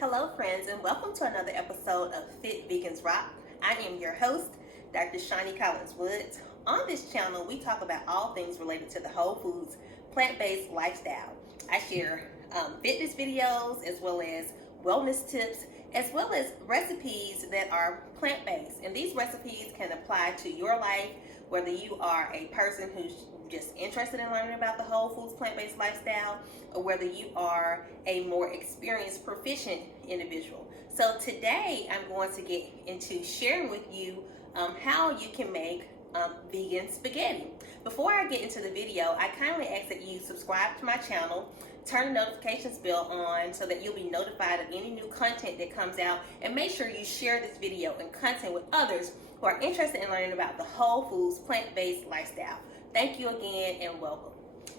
Hello friends, and welcome to another episode of Fit Vegans Rock. I am your host, Dr. Shani Woods. On this channel, we talk about all things related to the whole foods, plant-based lifestyle. I share fitness videos as well as wellness tips, as well as recipes that are plant-based. And these recipes can apply to your life, whether you are a person who's just interested in learning about the whole foods plant-based lifestyle, or whether you are a more experienced, proficient individual. So today I'm going to get into sharing with you how you can make vegan spaghetti. Before I get into the video, I kindly ask that you subscribe to my channel, turn the notifications bell on so that you'll be notified of any new content that comes out, and make sure you share this video and content with others who are interested in learning about the whole foods plant-based lifestyle. Thank you again and welcome.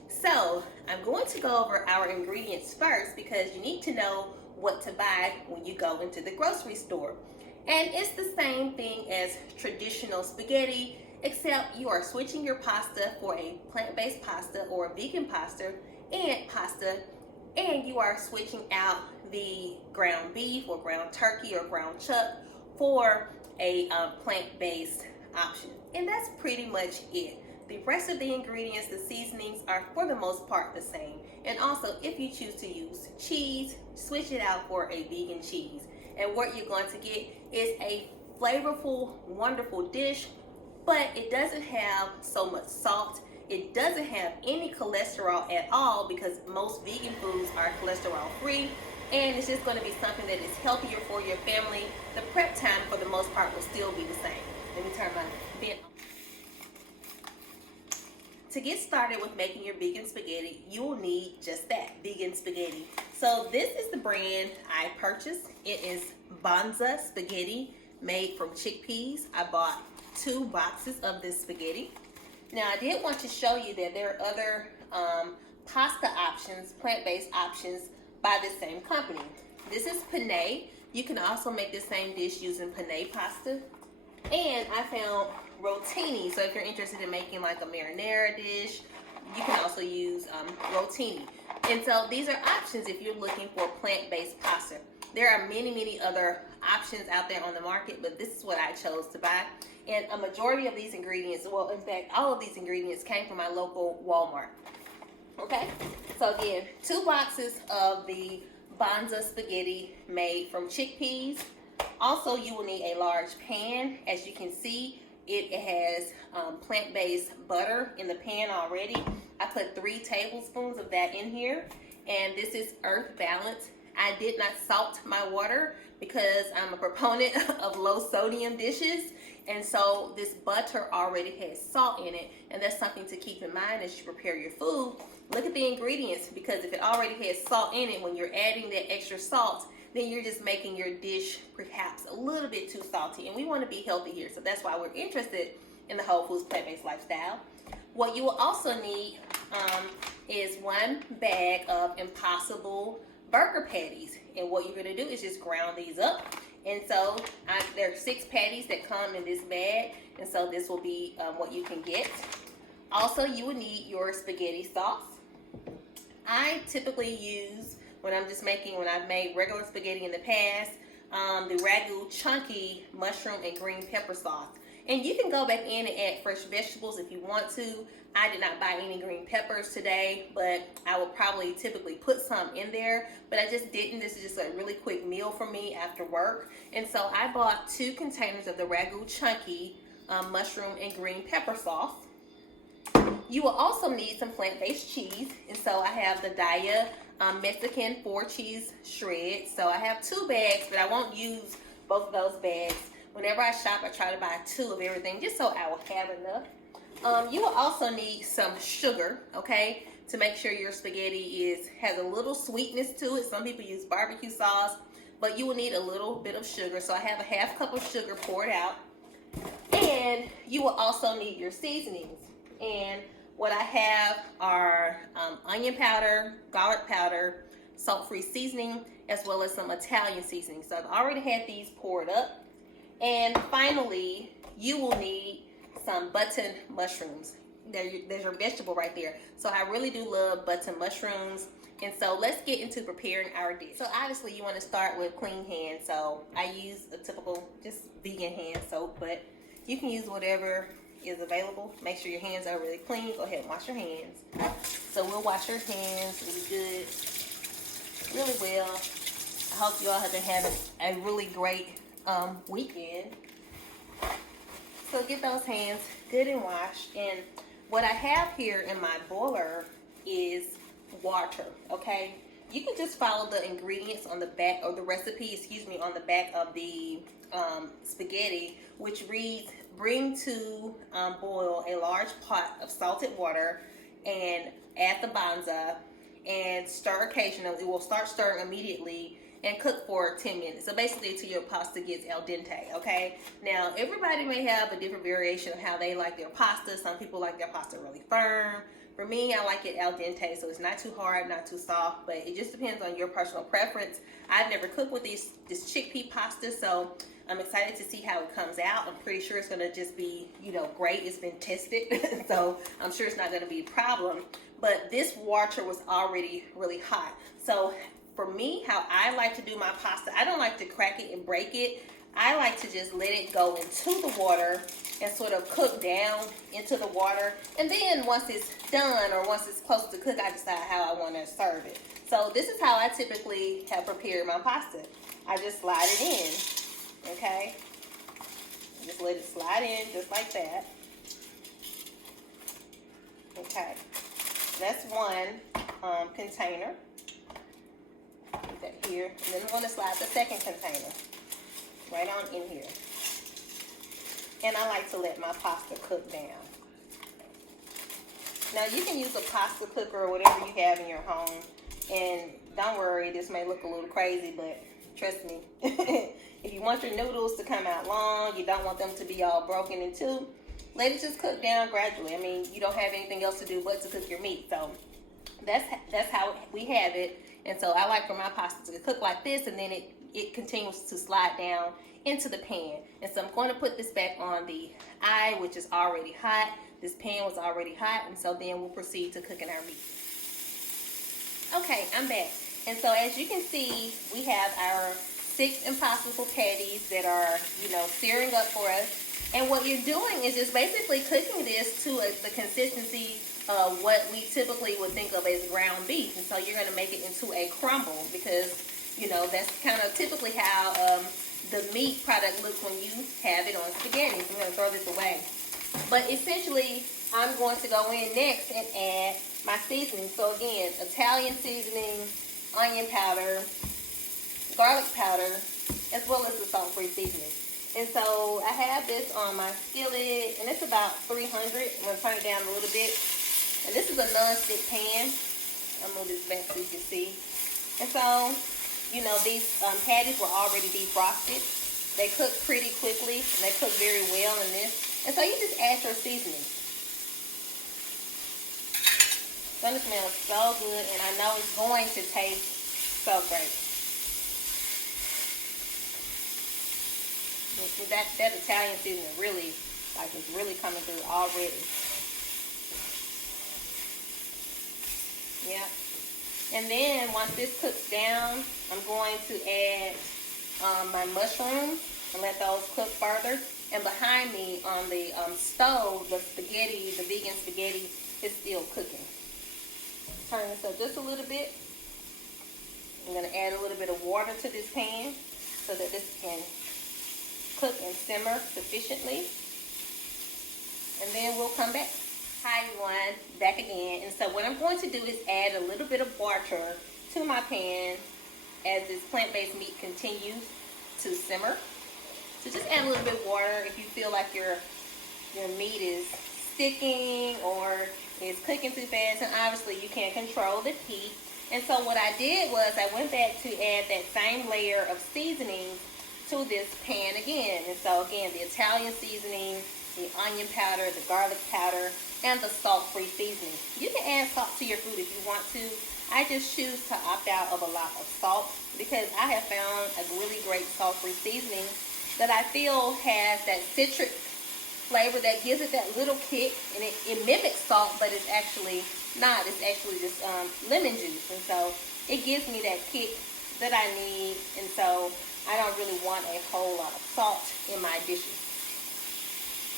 So I'm going to go over our ingredients first because you need to know what to buy when you go into the grocery store. And it's the same thing as traditional spaghetti, except you are switching your pasta for a plant-based pasta or a vegan pasta, and you are switching out the ground beef or ground turkey or ground chuck for a plant-based option. And that's pretty much it. The rest of the ingredients, the seasonings, are for the most part the same. And also, if you choose to use cheese, switch it out for a vegan cheese. And what you're going to get is a flavorful, wonderful dish, but it doesn't have so much salt. It doesn't have any cholesterol at all because most vegan foods are cholesterol free. And it's just going to be something that is healthier for your family. The prep time for the most part will still be the same. Let me turn my vent on. To get started with making your vegan spaghetti, you will need just that, vegan spaghetti. So this is the brand I purchased. It is Banza spaghetti made from chickpeas. I bought 2 boxes of this spaghetti. Now I did want to show you that there are other pasta options, plant-based options by the same company. This is penne. You can also make the same dish using penne pasta. And I found rotini. So if you're interested in making like a marinara dish, you can also use rotini. And so these are options if you're looking for plant-based pasta. There are many other options out there on the market, but this is what I chose to buy. And a majority of these ingredients, well, in fact, all of these ingredients came from my local Walmart. Okay, so again, 2 boxes of the Banza spaghetti made from chickpeas. Also, you will need a large pan. As you can see, it has plant-based butter in the pan already. I put 3 tablespoons of that in here, and this is earth balanced. I did not salt my water because I'm a proponent of low sodium dishes, and so this butter already has salt in it, and that's something to keep in mind as you prepare your food. Look at the ingredients, because if it already has salt in it, when you're adding that extra salt, then you're just making your dish perhaps a little bit too salty, and we want to be healthy here, so that's why we're interested in the whole foods plant-based lifestyle. What you will also need is 1 bag of Impossible burger patties, and what you're going to do is just ground these up. And so there are 6 patties that come in this bag, and so this will be what you can get. Also, you will need your spaghetti sauce. I typically use, when I've made regular spaghetti in the past, the Ragu chunky mushroom and green pepper sauce. And you can go back in and add fresh vegetables if you want to. I did not buy any green peppers today, but I will probably typically put some in there, but I just didn't. This is just a really quick meal for me after work. And so I bought 2 containers of the Ragu chunky mushroom and green pepper sauce. You will also need some plant-based cheese, and so I have the Daya Mexican 4 cheese shreds. So I have 2 bags, but I won't use both of those bags. Whenever I shop, I try to buy 2 of everything just so I will have enough. You will also need some sugar, okay, to make sure your spaghetti has a little sweetness to it. Some people use barbecue sauce, but you will need a little bit of sugar. So I have a 1/2 cup of sugar poured out. And you will also need your seasonings. And what I have are onion powder, garlic powder, salt-free seasoning, as well as some Italian seasoning. So I've already had these poured up. And finally, you will need some button mushrooms. there's your vegetable right there. So I really do love button mushrooms. And so let's get into preparing our dish. So obviously you want to start with clean hands. So I use a typical just vegan hand soap, but you can use whatever is available. Make sure your hands are really clean. Go ahead and wash your hands. So we'll wash your hands really good, really well. I hope you all have been having a really great weekend. So get those hands good and washed. And what I have here in my boiler is water, okay? You can just follow the ingredients on the back, or the recipe, excuse me, on the back of the spaghetti, which reads, bring to boil a large pot of salted water and add the banza and stir occasionally. It will start stirring immediately and cook for 10 minutes. So basically until your pasta gets al dente, okay? Now, everybody may have a different variation of how they like their pasta. Some people like their pasta really firm. For me, I like it al dente, so it's not too hard, not too soft, but it just depends on your personal preference. I've never cooked with this chickpea pasta, so I'm excited to see how it comes out. I'm pretty sure it's gonna just be, you know, great. It's been tested, so I'm sure it's not gonna be a problem. But this water was already really hot. So for me, how I like to do my pasta, I don't like to crack it and break it. I like to just let it go into the water and sort of cook down into the water. And then once it's done, or once it's close to cook, I decide how I want to serve it. So this is how I typically have prepared my pasta. I just slide it in, okay? Just let it slide in just like that. Okay, that's one container. Put that here. And then I'm going to slide the second container right on in here. And I like to let my pasta cook down. Now you can use a pasta cooker or whatever you have in your home. And don't worry, this may look a little crazy, but trust me. If you want your noodles to come out long, you don't want them to be all broken in two, let it just cook down gradually. I mean, you don't have anything else to do but to cook your meat. So that's how we have it. And so I like for my pasta to cook like this, and then it continues to slide down into the pan. And so I'm going to put this back on the eye, which is already hot. This pan was already hot, and so then we'll proceed to cooking our meat. Okay, I'm back. And so as you can see, we have our 6 impossible patties that are, you know, searing up for us. And what you're doing is just basically cooking this to the consistency of what we typically would think of as ground beef. And so you're going to make it into a crumble, because, you know, that's kind of typically how the meat product looks when you have it on spaghetti. So I'm going to throw this away. But essentially, I'm going to go in next and add my seasoning. So again, Italian seasoning, onion powder, garlic powder, as well as the salt-free seasoning. And so I have this on my skillet, and it's about 300. I'm going to turn it down a little bit. And this is a non-stick pan. I'll move this back so you can see. And so, you know, these patties were already defrosted. They cook pretty quickly, and they cook very well in this. And so you just add your seasoning. It's going to smell so good, and I know it's going to taste so great. That Italian seasoning really, like, is really coming through already. Yeah. And then once this cooks down, I'm going to add my mushrooms and let those cook further. And behind me on the stove, the spaghetti, the vegan spaghetti, is still cooking. Turn this up just a little bit. I'm going to add a little bit of water to this pan so that this can cook and simmer sufficiently. And then we'll come back. Hi everyone, back again. And so what I'm going to do is add a little bit of water to my pan as this plant-based meat continues to simmer. So just add a little bit of water if you feel like your meat is sticking or is cooking too fast, and obviously you can't control the heat. And so what I did was I went back to add that same layer of seasoning to this pan again. And so again, the Italian seasoning, the onion powder, the garlic powder, and the salt-free seasoning. You can add salt to your food if you want to. I just choose to opt out of a lot of salt because I have found a really great salt-free seasoning that I feel has that citric flavor that gives it that little kick, and it mimics salt, but it's actually not. It's actually just lemon juice, and so it gives me that kick that I need, and so I don't really want a whole lot of salt in my dishes.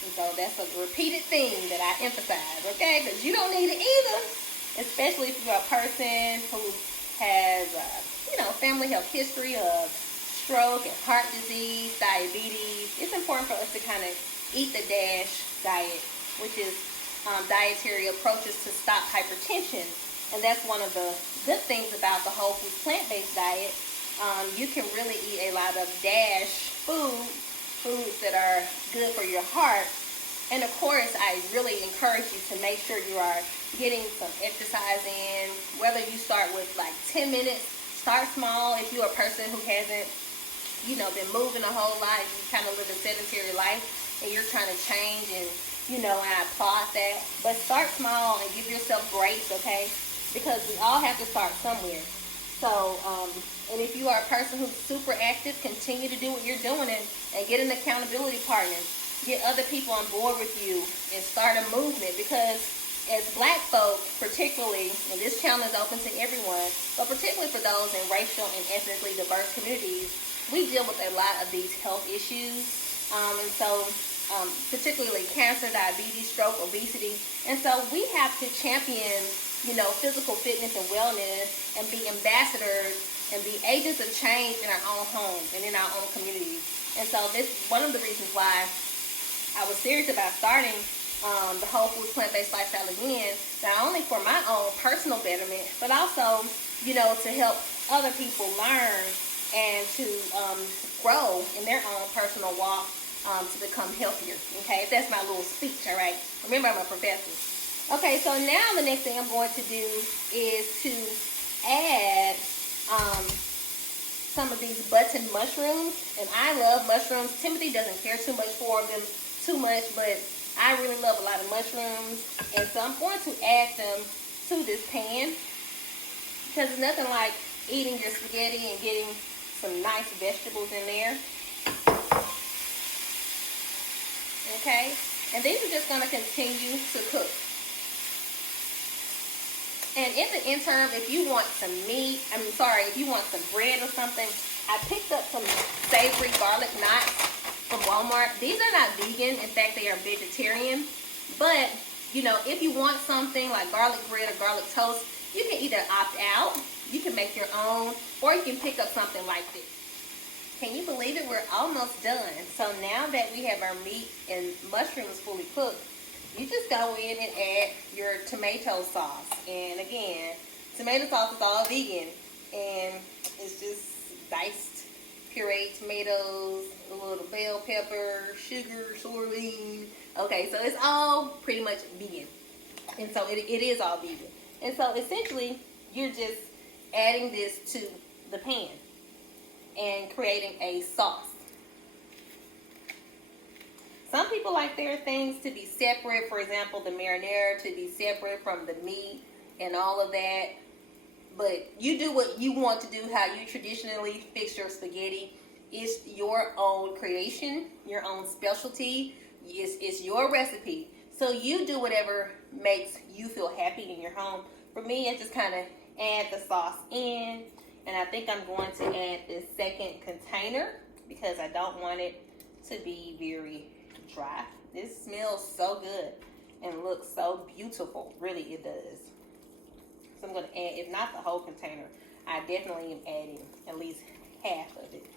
And so that's a repeated thing that I emphasize, okay? Because you don't need it either, especially if you're a person who has, family health history of stroke and heart disease, diabetes. It's important for us to kind of eat the DASH diet, which is dietary approaches to stop hypertension. And that's one of the good things about the whole food plant-based diet. You can really eat a lot of DASH foods that are good for your heart. And of course, I really encourage you to make sure you are getting some exercise in, whether you start with like 10 minutes. Start small. If you're a person who hasn't, been moving a whole lot, you kind of live a sedentary life, and you're trying to change, and, and I applaud that. But start small and give yourself grace, okay? Because we all have to start somewhere. So, and if you are a person who's super active, continue to do what you're doing and get an accountability partner. Get other people on board with you and start a movement, because as Black folk, particularly, and this channel is open to everyone, but particularly for those in racial and ethnically diverse communities, we deal with a lot of these health issues, and so particularly cancer, diabetes, stroke, obesity, and so we have to champion, physical fitness and wellness, and be ambassadors and be agents of change in our own homes and in our own communities. And so this is one of the reasons why I was serious about starting the whole foods plant-based lifestyle again, not only for my own personal betterment, but also, to help other people learn and to grow in their own personal walk to become healthier. Okay, that's my little speech. All right, remember, I'm a professor. Okay, so now the next thing I'm going to do is to add some of these button mushrooms, and I love mushrooms. Timothy doesn't care too much for them but I really love a lot of mushrooms, and so I'm going to add them to this pan, because it's nothing like eating your spaghetti and getting some nice vegetables in there. Okay, and these are just going to continue to cook. And in the interim, if you want some meat, if you want some bread or something, I picked up some savory garlic knots from Walmart. These are not vegan. In fact, they are vegetarian. But, if you want something like garlic bread or garlic toast, you can either opt out, you can make your own, or you can pick up something like this. Can you believe it? We're almost done. So now that we have our meat and mushrooms fully cooked, you just go in and add your tomato sauce. And again, tomato sauce is all vegan, and it's just diced pureed tomatoes, a little bell pepper, sugar, soybean. Okay, so it's all pretty much vegan, and so it is all vegan. And so essentially, you're just adding this to the pan and creating a sauce. Some people like their things to be separate. For example, the marinara to be separate from the meat and all of that. But you do what you want to do, how you traditionally fix your spaghetti. It's your own creation, your own specialty. It's your recipe. So you do whatever makes you feel happy in your home. For me, I just kind of add the sauce in. And I think I'm going to add this second container because I don't want it to be very dry. This smells so good and looks so beautiful. Really, it does. So I'm going to add, if not the whole container, I definitely am adding at least half of it.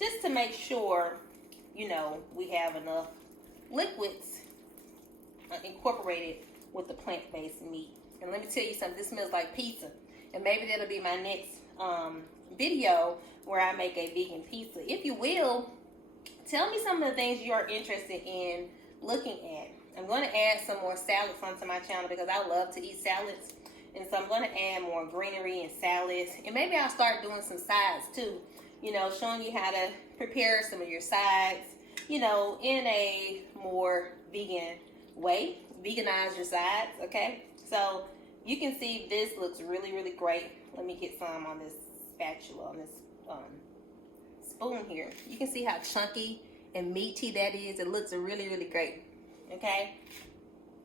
Just to make sure, we have enough liquids incorporated with the plant-based meat. And let me tell you something, this smells like pizza. And maybe that'll be my next video where I make a vegan pizza. If you will, tell me some of the things you are interested in looking at. I'm going to add some more salads onto my channel because I love to eat salads. And so I'm going to add more greenery and salads. And maybe I'll start doing some sides too. Showing you how to prepare some of your sides, in a more vegan way. Veganize your sides, okay? So you can see this looks really, really great. Let me get some on this spatula, on this spoon here. You can see how chunky and meaty that is. It looks really, really great. okay?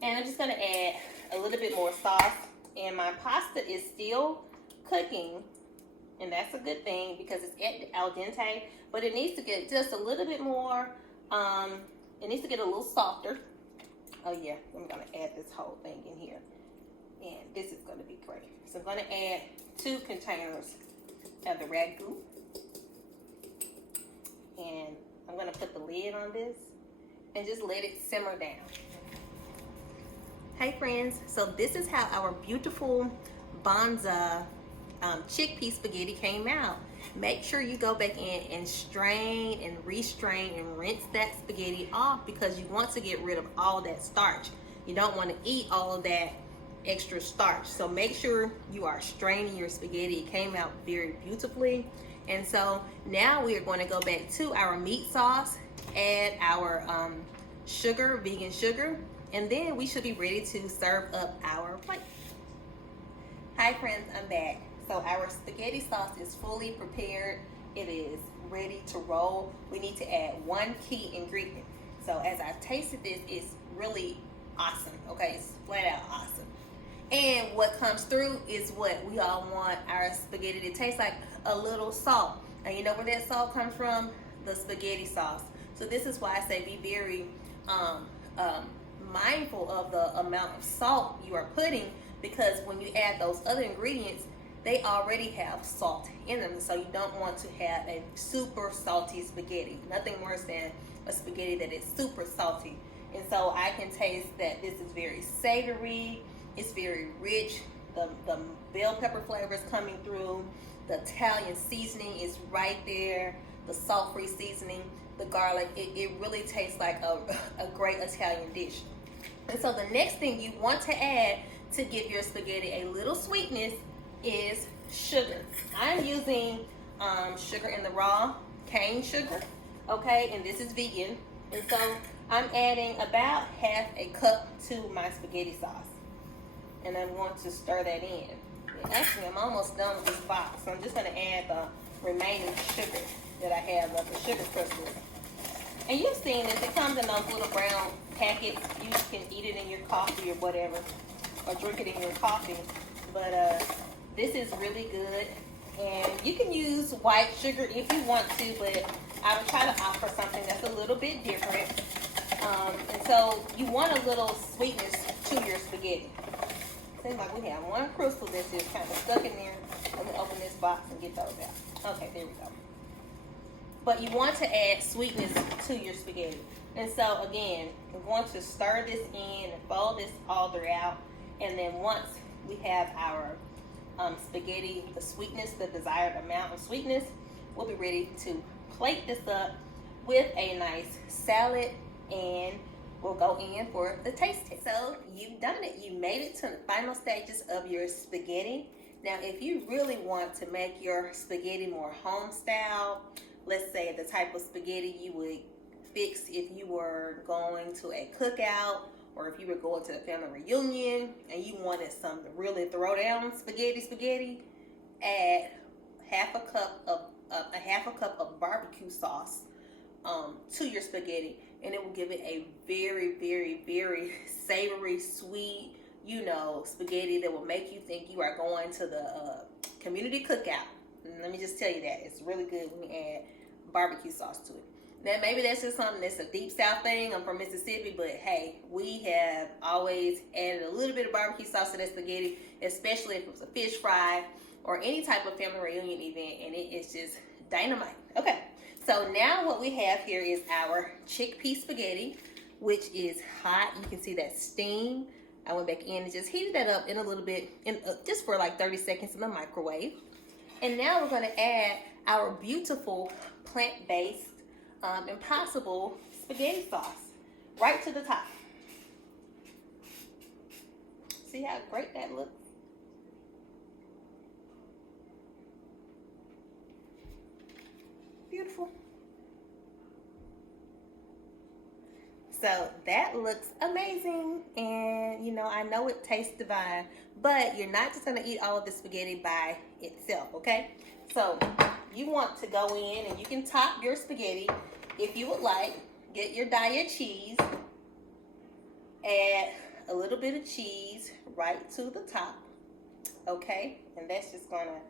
And I'm just gonna add a little bit more sauce. And my pasta is still cooking, and that's a good thing because it's at al dente, but it needs to get just a little bit more, it needs to get a little softer. Oh yeah, I'm gonna add this whole thing in here. And this is gonna be great. So I'm gonna add 2 containers of the ragu. And I'm gonna put the lid on this and just let it simmer down. Hey friends, so this is how our beautiful Bonza chickpea spaghetti came out. Make sure you go back in and strain and restrain and rinse that spaghetti off because you want to get rid of all that starch. You don't want to eat all of that extra starch. So make sure you are straining your spaghetti. It came out very beautifully. And so now we are going to go back to our meat sauce, add our sugar, vegan sugar, and then we should be ready to serve up our plate. Hi friends, I'm back. So our spaghetti sauce is fully prepared. It is ready to roll. We need to add 1 key ingredient. So as I've tasted this, it's really awesome. Okay, it's flat out awesome. And what comes through is what we all want our spaghetti to taste like, a little salt. And you know where that salt comes from? The spaghetti sauce. So this is why I say be very mindful of the amount of salt you are putting, because when you add those other ingredients, they already have salt in them. So you don't want to have a super salty spaghetti. Nothing worse than a spaghetti that is super salty. And so I can taste that this is very savory. It's very rich. The bell pepper flavor is coming through. The Italian seasoning is right there. The salt-free seasoning, the garlic. It really tastes like a great Italian dish. And so the next thing you want to add to give your spaghetti a little sweetness is sugar. I'm using sugar in the raw cane sugar, okay, and this is vegan. And so I'm adding about half a cup to my spaghetti sauce, and I'm going to stir that in. And actually, I'm almost done with this box, so I'm just going to add the remaining sugar that I have of the sugar crystals. And you've seen this, it comes in those little brown packets. You can eat it in your coffee or whatever, or drink it in your coffee. But this is really good. And you can use white sugar if you want to, but I would try to opt for something that's a little bit different. And so you want a little sweetness to your spaghetti. Seems like we have 1 crystal that's just kind of stuck in there. Let me open this box and get those out. Okay, there we go. But you want to add sweetness to your spaghetti. And so again, I'm going to stir this in and fold this all throughout. And then once we have our spaghetti, the sweetness, the desired amount of sweetness, we'll be ready to plate this up with a nice salad, and we'll go in for the taste test. So you've done it. You made it to the final stages of your spaghetti. Now, if you really want to make your spaghetti more home style, let's say the type of spaghetti you would fix if you were going to a cookout, or if you were going to a family reunion and you wanted some to really throw down spaghetti, add half a cup of barbecue sauce to your spaghetti, and it will give it a very, very, very savory, sweet, spaghetti that will make you think you are going to the community cookout. And let me just tell you that it's really good when you add barbecue sauce to it. Now, maybe that's just something that's a deep South thing. I'm from Mississippi, but hey, we have always added a little bit of barbecue sauce to that spaghetti, especially if it was a fish fry or any type of family reunion event, and it is just dynamite. Okay, so now what we have here is our chickpea spaghetti, which is hot. You can see that steam. I went back in and just heated that up in a little bit, just for like 30 seconds in the microwave. And now we're going to add our beautiful plant-based Impossible spaghetti sauce right to the top. See how great that looks? Beautiful. So that looks amazing, and I know it tastes divine, but you're not just going to eat all of the spaghetti by itself, okay? So you want to go in and you can top your spaghetti if you would like. Get your Daiya cheese. add a little bit of cheese right to the top, okay? And that's just gonna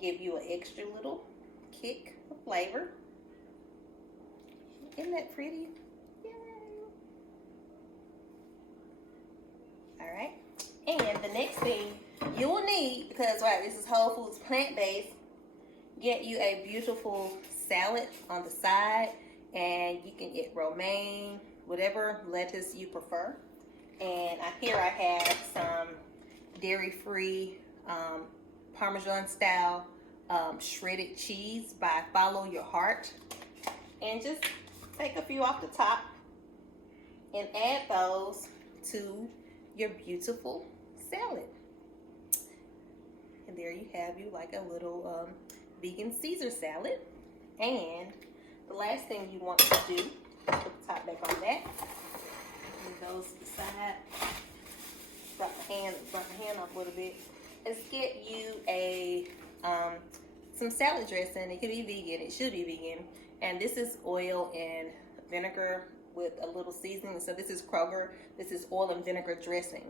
give you an extra little kick of flavor. Isn't that pretty? Yay! All right, and the next thing you will need, because right, this is Whole Foods plant-based, get you a beautiful salad on the side, and you can get romaine, whatever lettuce you prefer. And here I have some dairy-free Parmesan style shredded cheese by Follow Your Heart, and just take a few off the top and add those to your beautiful salad. And there you have like a little vegan Caesar salad. And the last thing you want to do, put the top back on that, move those to the side, drop my hand off a little bit, is get you a some salad dressing. It could be vegan, it should be vegan, and this is oil and vinegar with a little seasoning. So this is Kroger, this is oil and vinegar dressing,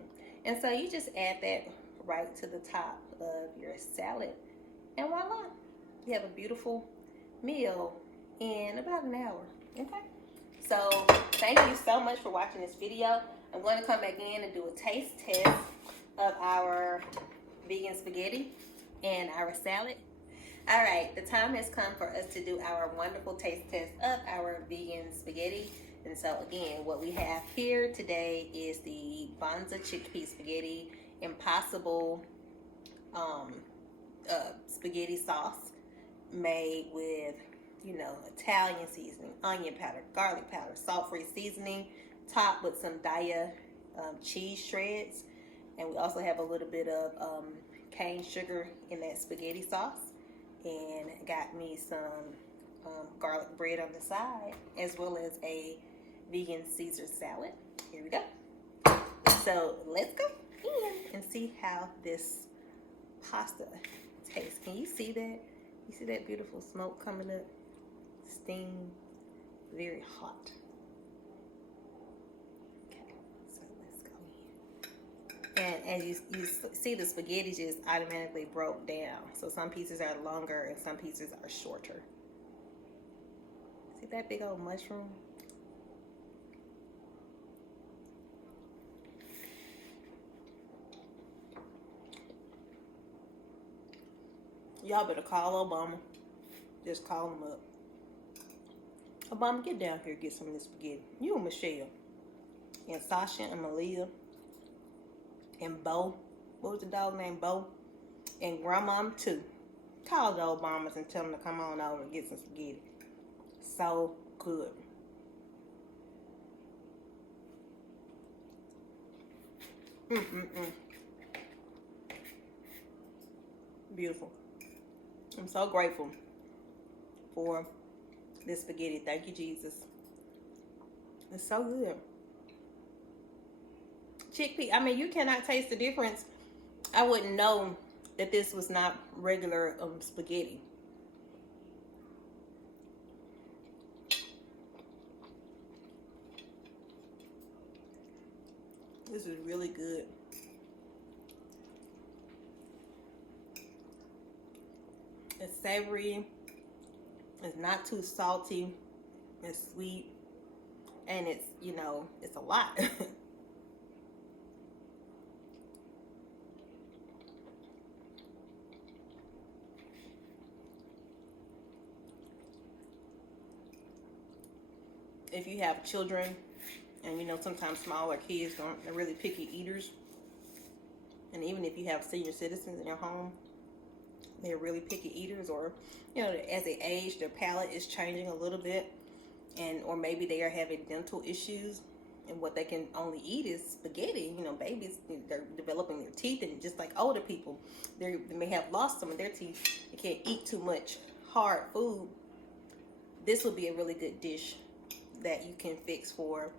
and so you just add that right to the top of your salad, and voila, you have a beautiful meal in about an hour. Okay, so thank you so much for watching this video. I'm going to come back in and do a taste test of our vegan spaghetti and our salad. All right, the time has come for us to do our wonderful taste test of our vegan spaghetti. And so again, what we have here today is the Banza chickpea spaghetti impossible spaghetti sauce made with, you know, Italian seasoning, onion powder, garlic powder, salt-free seasoning, topped with some Daya cheese shreds. And we also have a little bit of cane sugar in that spaghetti sauce. And got me some garlic bread on the side, as well as a vegan Caesar salad. Here we go. So let's go in and see how this pasta tastes. Can you see that? You see that beautiful smoke coming up? Steam, very hot. Okay, so let's go in. And as you see, the spaghetti just automatically broke down. So some pieces are longer and some pieces are shorter. See that big old mushroom? Y'all better call Obama. Just call him up. Obama, get down here and get some of this spaghetti. You and Michelle. And Sasha and Malia. And Bo. What was the dog named? Bo. And Grandmom too. Call the Obamas and tell them to come on over and get some spaghetti. So good. Beautiful. I'm so grateful for this spaghetti. Thank you, Jesus. It's so good. Chickpea, I mean, you cannot taste the difference. I wouldn't know that this was not regular spaghetti. This is really good. It's savory. It's not too salty. It's sweet. And it's, you know, it's a lot. If you have children, and you know, sometimes smaller kids they're really picky eaters. And even if you have senior citizens in your home, they're really picky eaters, or, you know, as they age, their palate is changing a little bit, and or maybe they are having dental issues, and what they can only eat is spaghetti. You know, babies, they're developing their teeth, and just like older people, they may have lost some of their teeth. They can't eat too much hard food. This would be a really good dish that you can fix for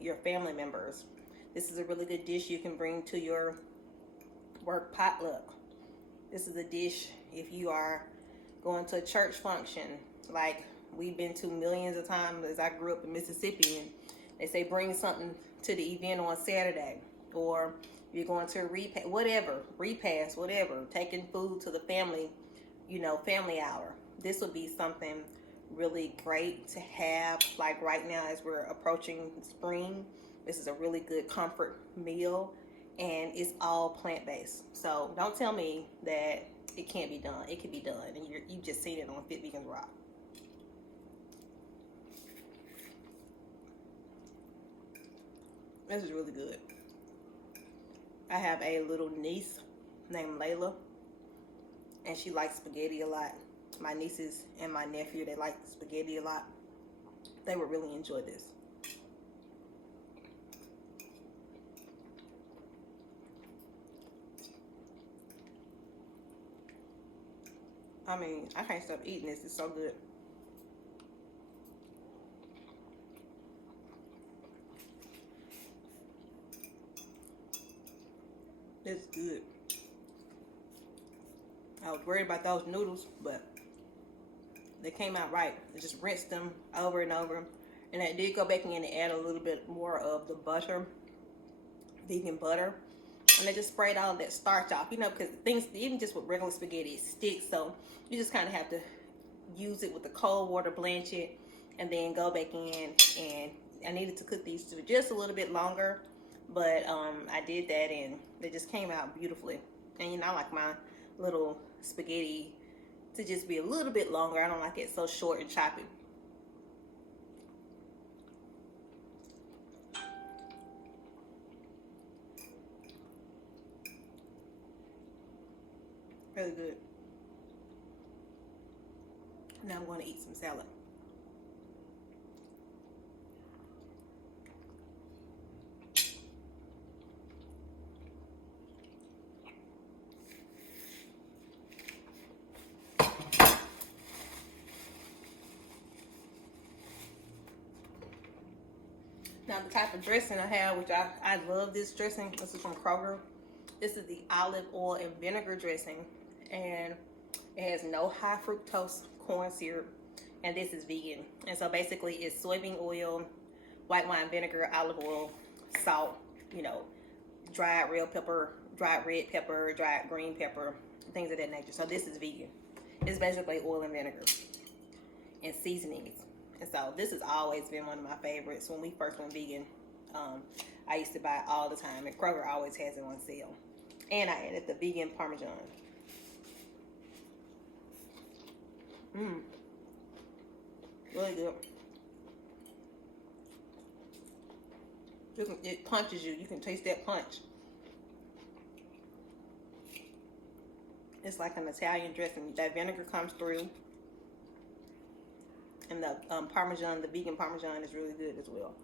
your family members. This is a really good dish you can bring to your work potluck. This is a dish if you are going to a church function, like we've been to millions of times as I grew up in Mississippi, and they say bring something to the event on Saturday, or you're going to a repast, whatever, taking food to the family, family hour. This would be something really great to have, like right now as we're approaching spring. This is a really good comfort meal, and it's all plant-based. So don't tell me that it can't be done. It can be done, and you've just seen it on Fit Vegans Rock. This is really good. I have a little niece named Layla, and she likes spaghetti a lot. My nieces and my nephew, they like spaghetti a lot. They would really enjoy this. I mean, I can't stop eating this. It's so good. It's good. I was worried about those noodles, but they came out right. I just rinsed them over and over. And I did go back in and add a little bit more of the butter, vegan butter. And I just sprayed all of that starch off, because things, even just with regular spaghetti, it sticks. So you just kind of have to use it with the cold water, blanch it, and then go back in. And I needed to cook these two just a little bit longer, but I did that, and they just came out beautifully. And I like my little spaghetti to just be a little bit longer. I don't like it so short and choppy. Really good. Now I'm going to eat some salad. Now the type of dressing I have, which I love this dressing. This is from Kroger. This is the olive oil and vinegar dressing, and it has no high fructose corn syrup, and this is vegan. And so basically it's soybean oil, white wine vinegar, olive oil, salt, dried red pepper, dried green pepper, things of that nature. So this is vegan. It's basically oil and vinegar and seasonings. And so this has always been one of my favorites. When we first went vegan, I used to buy it all the time, and Kroger always has it on sale. And I added the vegan Parmesan. Really good. It punches you. You can taste that punch. It's like an Italian dressing. That vinegar comes through. And the Parmesan, the vegan Parmesan, is really good as well.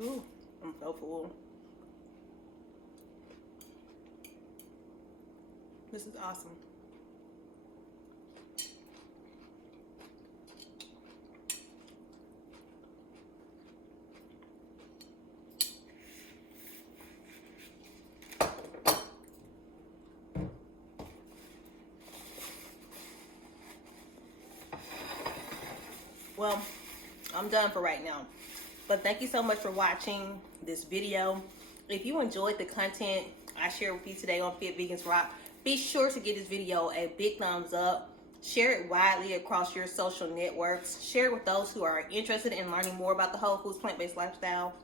Ooh, I'm so full. This is awesome. Well, I'm done for right now. But thank you so much for watching this video. If you enjoyed the content I shared with you today on Fit Vegans Rock, be sure to give this video a big thumbs up. Share it widely across your social networks. Share it with those who are interested in learning more about the whole foods plant-based lifestyle.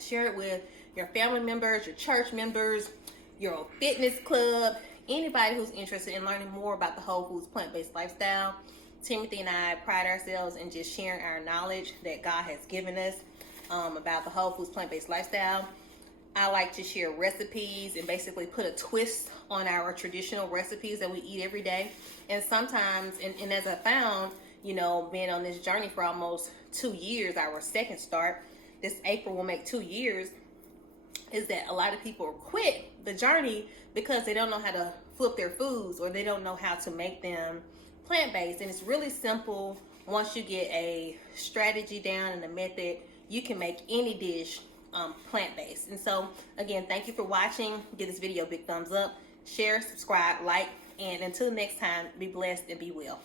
Share it with your family members, your church members, your fitness club, anybody who's interested in learning more about the whole foods plant-based lifestyle. Timothy and I pride ourselves in just sharing our knowledge that God has given us about the whole foods plant-based lifestyle. I like to share recipes and basically put a twist on our traditional recipes that we eat every day. And sometimes, and as I found, being on this journey for almost 2 years, our second start, this April will make 2 years, is that a lot of people quit the journey because they don't know how to flip their foods, or they don't know how to make them plant-based. And it's really simple. Once you get a strategy down and a method, you can make any dish plant-based. And so again, thank you for watching. Give this video a big thumbs up, share, subscribe, like, and until next time, be blessed and be well.